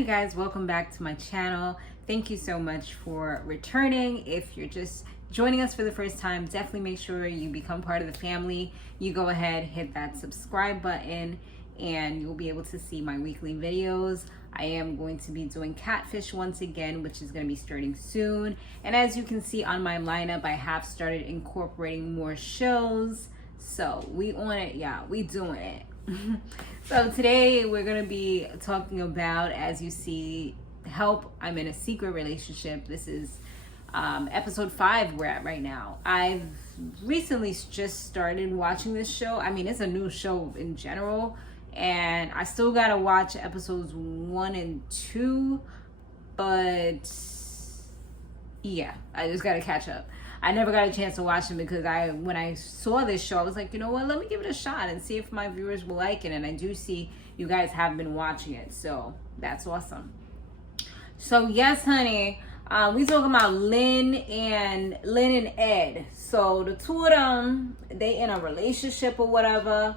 you guys, welcome back to my channel. Thank you so much for returning. If you're just joining us for the first time, definitely make sure you become part of the family. You go ahead, hit that subscribe button, and you'll be able to see my weekly videos. I am going to be doing Catfish once again, which is going to be starting soon. And as you can see on my lineup, I have started incorporating more shows. So we on it, yeah, we doing it. So today we're going to be talking about, as you see, help, I'm in a secret relationship. This is episode 5 we're at right now. I've recently just started watching this show. I mean, it's a new show in general, and I still gotta watch episodes 1 and 2, but yeah, I just gotta catch up. I never got a chance to watch them because when I saw this show, I was like, you know what, let me give it a shot and see if my viewers will like it. And I do see you guys have been watching it, so that's awesome. So yes, honey, we talking about Lynn and Ed. So the two of them, they in a relationship or whatever.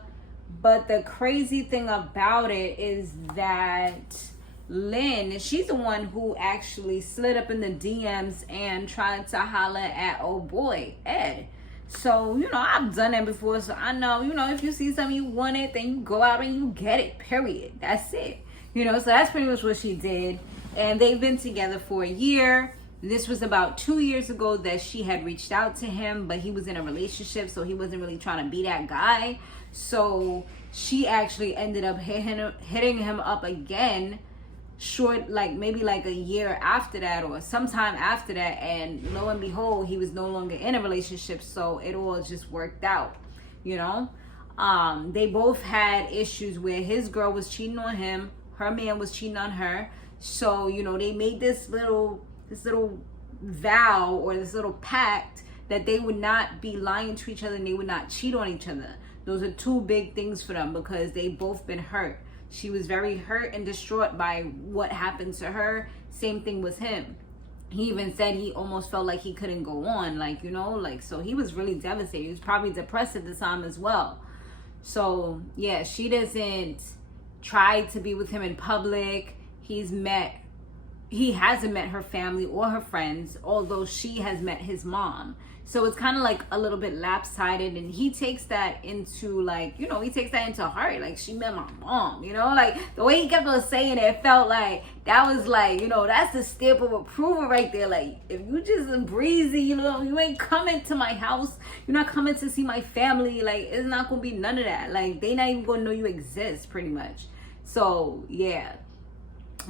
But the crazy thing about it is that Lynn, she's the one who actually slid up in the DMs and tried to holler at old boy Ed. So, you know, I've done that before, so I know, you know, if you see something you want it, then you go out and you get it, period. That's it. You know, so that's pretty much what she did. And they've been together for a year. This was about 2 years ago that she had reached out to him, but he was in a relationship, so he wasn't really trying to be that guy. So she actually ended up hitting him up again, short, like maybe like a year after that or sometime after that, and lo and behold, he was no longer in a relationship. So it all just worked out, you know. They both had issues where his girl was cheating on him, her man was cheating on her. So, you know, they made this little vow or this little pact that they would not be lying to each other and they would not cheat on each other. Those are two big things for them because they both been hurt. She was very hurt and distraught by what happened to her. Same thing with him. He even said he almost felt like he couldn't go on, like, you know, like, so he was really devastated. He was probably depressed at the time as well. So yeah, she doesn't try to be with him in public. He hasn't met her family or her friends, although she has met his mom. So it's kind of like a little bit lopsided, and he takes that into, like, you know, he takes that into heart. Like, she met my mom, you know, like the way he kept on saying it, it felt like that was like, you know, that's the stamp of approval right there. Like, if you just breezy, you know, you ain't coming to my house, you're not coming to see my family, like, it's not gonna be none of that. Like, they not even gonna know you exist, pretty much. So yeah,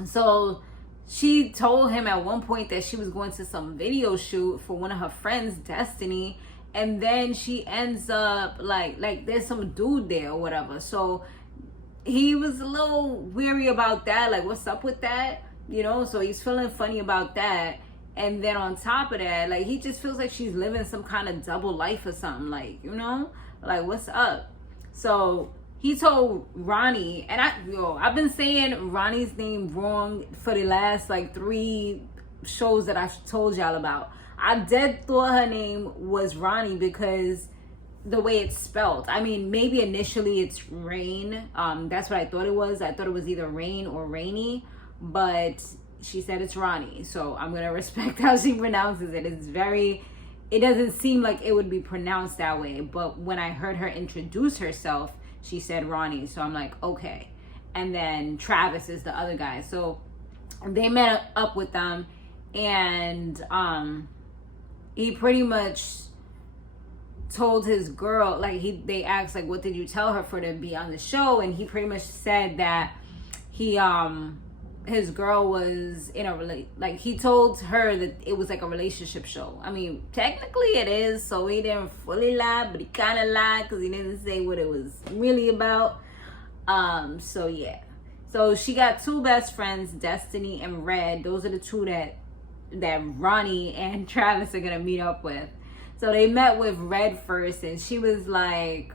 so she told him at one point that she was going to some video shoot for one of her friends, Destiny, and then she ends up like there's some dude there or whatever. So he was a little weary about that, like, what's up with that, you know? So he's feeling funny about that. And then on top of that, like, he just feels like she's living some kind of double life or something, like, you know, like, what's up? So he told Ronnie, and I've been saying Ronnie's name wrong for the last like 3 shows that I've told y'all about. I dead thought her name was Ronnie because the way it's spelled. I mean, maybe initially it's Rain. That's what I thought it was. I thought it was either Rain or Rainy, but she said it's Ronnie. So I'm gonna respect how she pronounces it. It doesn't seem like it would be pronounced that way. But when I heard her introduce herself, she said Ronnie, so I'm like, okay. And then Travis is the other guy. So they met up with them, and he pretty much told his girl, like, they asked, like, what did you tell her for to be on the show? And he pretty much said that his girl was in a like, he told her that it was like a relationship show. I mean, technically it is, so he didn't fully lie, but he kind of lied because he didn't say what it was really about. So yeah, so she got 2 best friends, Destiny and Red. Those are the 2 that Ronnie and Travis are gonna meet up with. So they met with Red first, and she was like,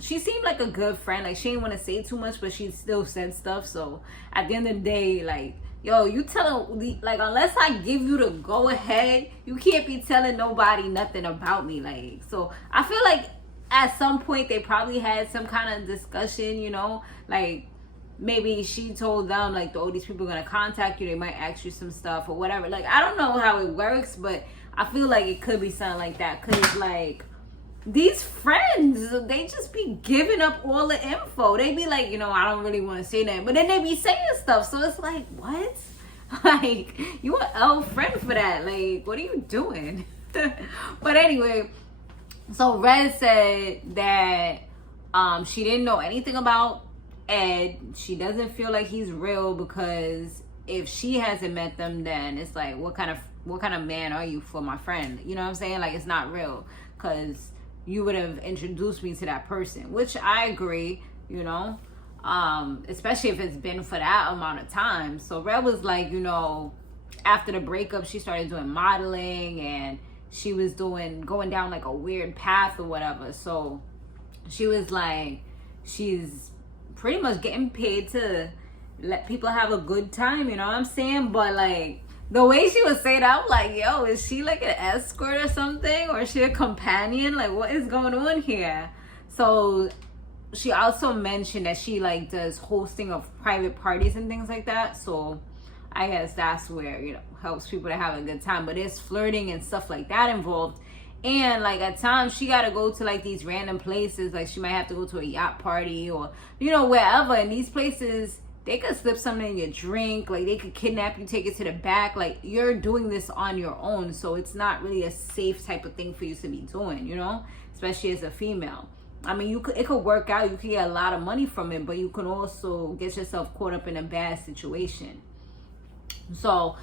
she seemed like a good friend. Like, she didn't want to say too much, but she still said stuff. So at the end of the day, like, yo, you telling, like, unless I give you the go ahead, you can't be telling nobody nothing about me. Like, so I feel like at some point they probably had some kind of discussion, you know, like, maybe she told them like, oh, these people are gonna contact you, they might ask you some stuff or whatever. Like, I don't know how it works, but I feel like it could be something like that. Cause like, these friends, they just be giving up all the info. They be like, I don't really want to say that, but then they be saying stuff. So it's like, what? Like, you an L friend for that? Like, what are you doing? But anyway, so Red said that she didn't know anything about Ed. She doesn't feel like he's real, because if she hasn't met them, then it's like, what kind of man are you for my friend? You know what I'm saying? Like, it's not real, because you would have introduced me to that person, which I agree, especially if it's been for that amount of time. So Red was like, after the breakup, she started doing modeling, and she was going down like a weird path or whatever. So she was like, she's pretty much getting paid to let people have a good time, you know what I'm saying? But like, the way she was saying that, I'm like, yo, is she like an escort or something? Or is she a companion? Like, what is going on here? So she also mentioned that she like does hosting of private parties and things like that. So I guess that's where, helps people to have a good time. But there's flirting and stuff like that involved. And like, at times she got to go to like these random places. Like, she might have to go to a yacht party or, wherever. And these places, they could slip something in your drink. Like, they could kidnap you, take it to the back. Like, you're doing this on your own. So it's not really a safe type of thing for you to be doing, especially as a female. I mean, it could work out. You could get a lot of money from it, but you can also get yourself caught up in a bad situation. So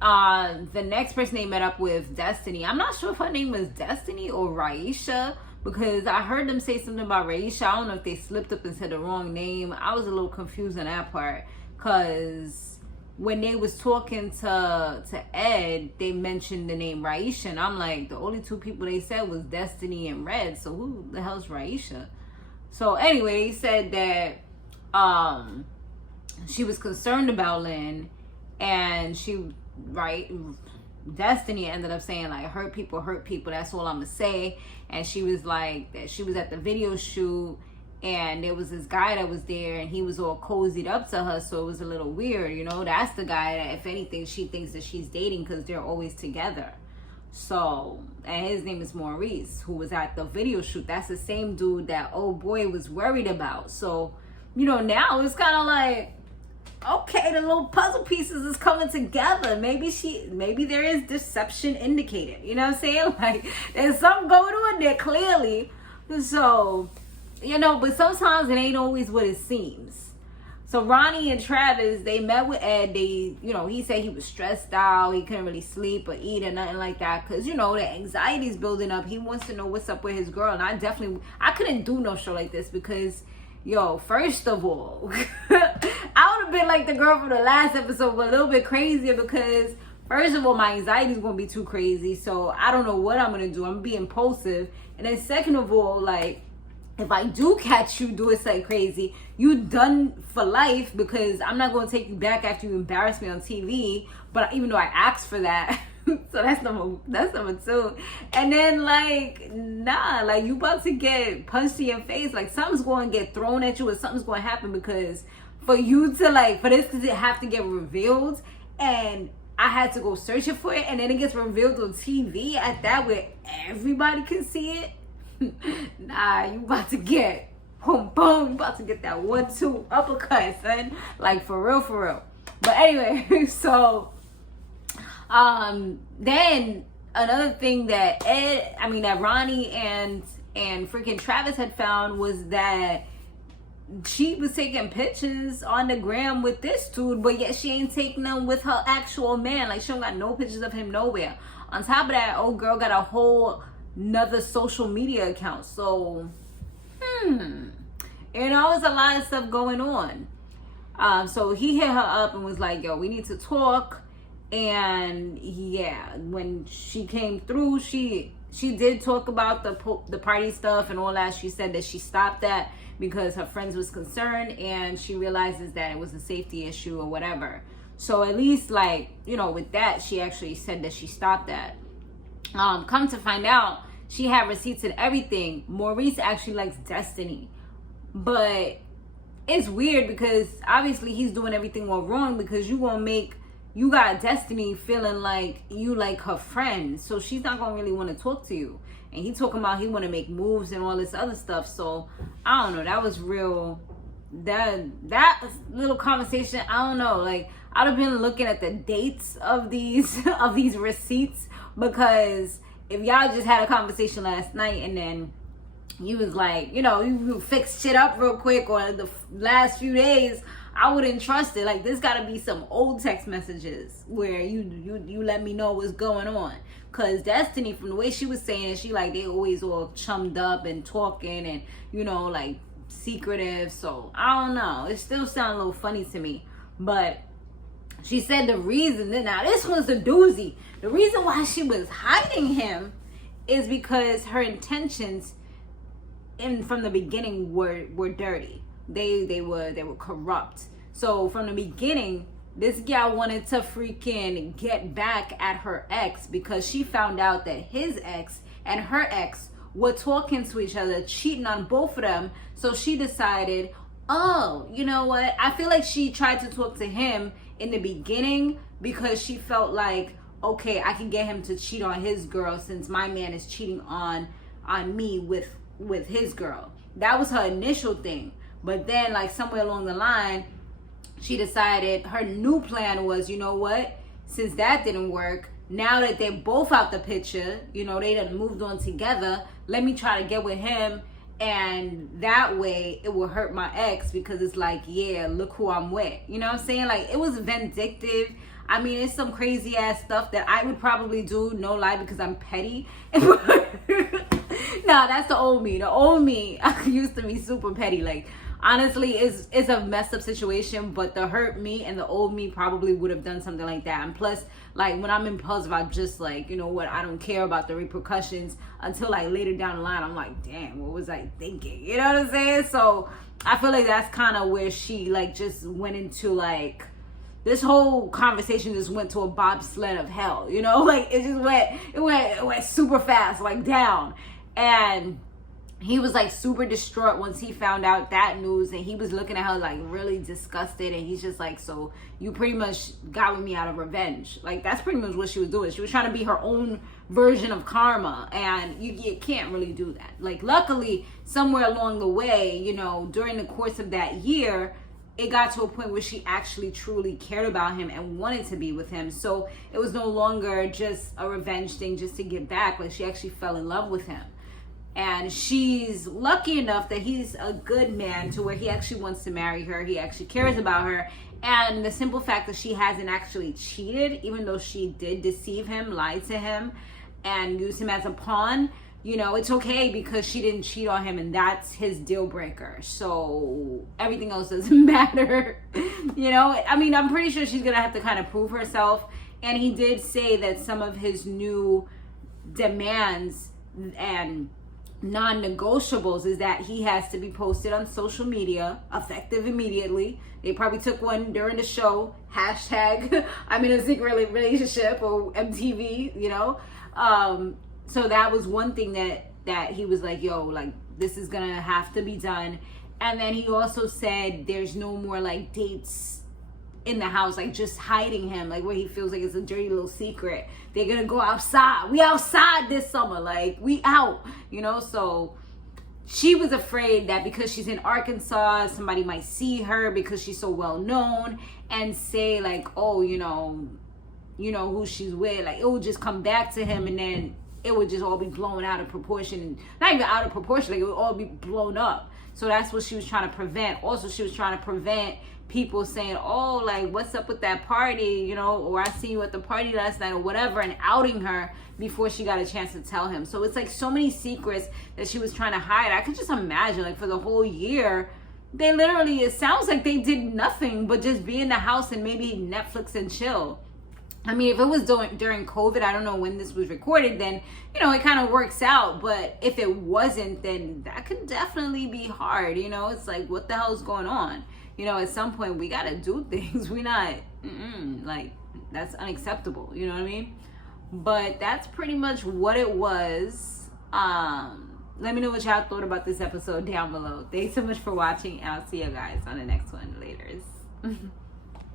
the next person they met up with, Destiny. I'm not sure if her name was Destiny or Raisha, because I heard them say something about Raisha. I don't know if they slipped up and said the wrong name. I was a little confused on that part, because when they was talking to Ed, they mentioned the name Raisha, and I'm like, the only two people they said was Destiny and Red, so who the hell's Raisha? So anyway, he said that she was concerned about Lynn, and Destiny ended up saying like, hurt people, that's all I'm gonna say. And she was like, that she was at the video shoot, and there was this guy that was there, and he was all cozied up to her, so it was a little weird. That's the guy that, if anything, she thinks that she's dating, because they're always together. So, and his name is Maurice, who was at the video shoot. That's the same dude that old boy was worried about. So, now it's kind of like, okay, the little puzzle pieces is coming together. Maybe there is deception indicated. You know what I'm saying? Like, there's something going on there, clearly. So, but sometimes it ain't always what it seems. So Ronnie and Travis, they met with Ed. He said he was stressed out. He couldn't really sleep or eat or nothing like that, because, the anxiety's building up. He wants to know what's up with his girl. And I couldn't do no show like this, because first of all, I would have been like the girl from the last episode, but a little bit crazier, because first of all, my anxiety is going to be too crazy. So I don't know what I'm going to do. I'm going to be impulsive. And then second of all, like, if I do catch you doing something crazy, you done for life, because I'm not going to take you back after you embarrass me on TV. But even though I asked for that, so that's number two. And then like, nah, like, you about to get punched in your face. Like, something's going to get thrown at you, or something's going to happen, because for this to have to get revealed, and I had to go searching for it, and then it gets revealed on TV at that, where everybody can see it. Nah, you about to get boom, boom. You about to get that 1-2 uppercut, son. Like, for real. But anyway, so then another thing that Ronnie and freaking Travis had found was that she was taking pictures on the gram with this dude, but yet she ain't taking them with her actual man. Like, she don't got no pictures of him nowhere. On top of that, old girl got a whole another social media account. So there's a lot of stuff going on. So he hit her up and was like, yo, we need to talk. And yeah, when she came through, she did talk about the party stuff and all that. She said that she stopped that because her friends was concerned, and she realizes that it was a safety issue or whatever. So at least, like, with that, she actually said that she stopped that. Come to find out, she had receipts and everything. Maurice actually likes Destiny, but it's weird because obviously he's doing everything all wrong, because you got Destiny feeling like you like her friend, so she's not gonna really want to talk to you. And he talking about he want to make moves and all this other stuff. So I don't know, that was real. That little conversation, I don't know, like I'd have been looking at the dates of these of these receipts, because if y'all just had a conversation last night and then you was like, you know, you fix shit up real quick, or the last few days, I wouldn't trust it. Like, there's got to be some old text messages where you let me know what's going on. Because Destiny, from the way she was saying it, she like, they always all chummed up and talking and, you know, like secretive. So I don't know, it still sounds a little funny to me. But she said the reason, now this one's a doozy, the reason why she was hiding him is because her intentions from the beginning were dirty. They were corrupt. So from the beginning, this gal wanted to freaking get back at her ex, because she found out that his ex and her ex were talking to each other, cheating on both of them. So she decided, oh, you know what? I feel like she tried to talk to him in the beginning because she felt like, okay, I can get him to cheat on his girl since my man is cheating on me with his girl. That was her initial thing. But then, like, somewhere along the line, she decided her new plan was, you know what, since that didn't work, now that they're both out the picture, you know, they done moved on together, let me try to get with him, and that way it will hurt my ex, because it's like, yeah, look who I'm with. You know what I'm saying? Like, it was vindictive. I mean, it's some crazy ass stuff that I would probably do, no lie, because I'm petty. Nah, that's the old me. The old me, I used to be super petty. Like, honestly, it's a messed up situation, but the hurt me and the old me probably would have done something like that. And plus, like, when I'm impulsive, I just like, you know what, I don't care about the repercussions until like later down the line. I'm like, damn, what was I thinking? You know what I'm saying? So I feel like that's kind of where she like just went into like, this whole conversation just went to a bobsled of hell, you know? Like, it went super fast, like down. And he was like super distraught once he found out that news, and he was looking at her like really disgusted, and he's just like, so you pretty much got with me out of revenge. Like, that's pretty much what she was doing. She was trying to be her own version of karma, and you can't really do that. Like, luckily, somewhere along the way, you know, during the course of that year, it got to a point where she actually truly cared about him and wanted to be with him. So it was no longer just a revenge thing just to get back. Like, she actually fell in love with him. And she's lucky enough that he's a good man to where he actually wants to marry her. He actually cares about her. And the simple fact that she hasn't actually cheated, even though she did deceive him, lie to him, and use him as a pawn, you know, it's okay, because she didn't cheat on him, and that's his deal breaker. So everything else doesn't matter. You know, I mean, I'm pretty sure she's going to have to kind of prove herself. And he did say that some of his new demands and non-negotiables is that he has to be posted on social media, effective immediately. They probably took one during the show, hashtag I'm in a secret relationship, or MTV, you know. So that was one thing that he was like, yo, like, this is gonna have to be done. And then he also said there's no more like dates in the house, like just hiding him, like where he feels like it's a dirty little secret. They're gonna go outside. We outside this summer, like we out, you know. So she was afraid that because she's in Arkansas, somebody might see her because she's so well known and say like, oh, you know who she's with. Like, it would just come back to him, and then it would just all be blown out of proportion. And not even out of proportion, like it would all be blown up. So that's what she was trying to prevent. Also, she was trying to prevent people saying, oh, like, what's up with that party, you know, or I seen you at the party last night or whatever, and outing her before she got a chance to tell him. So it's like so many secrets that she was trying to hide. I could just imagine, like, for the whole year, they literally, it sounds like they did nothing but just be in the house and maybe Netflix and chill. I mean, if it was during COVID, I don't know when this was recorded, then, you know, it kind of works out. But if it wasn't, then that could definitely be hard. You know, it's like, what the hell is going on? You know, at some point, we got to do things. We not, like, that's unacceptable. You know what I mean? But that's pretty much what it was. let me know what y'all thought about this episode down below. Thanks so much for watching. I'll see you guys on the next one later.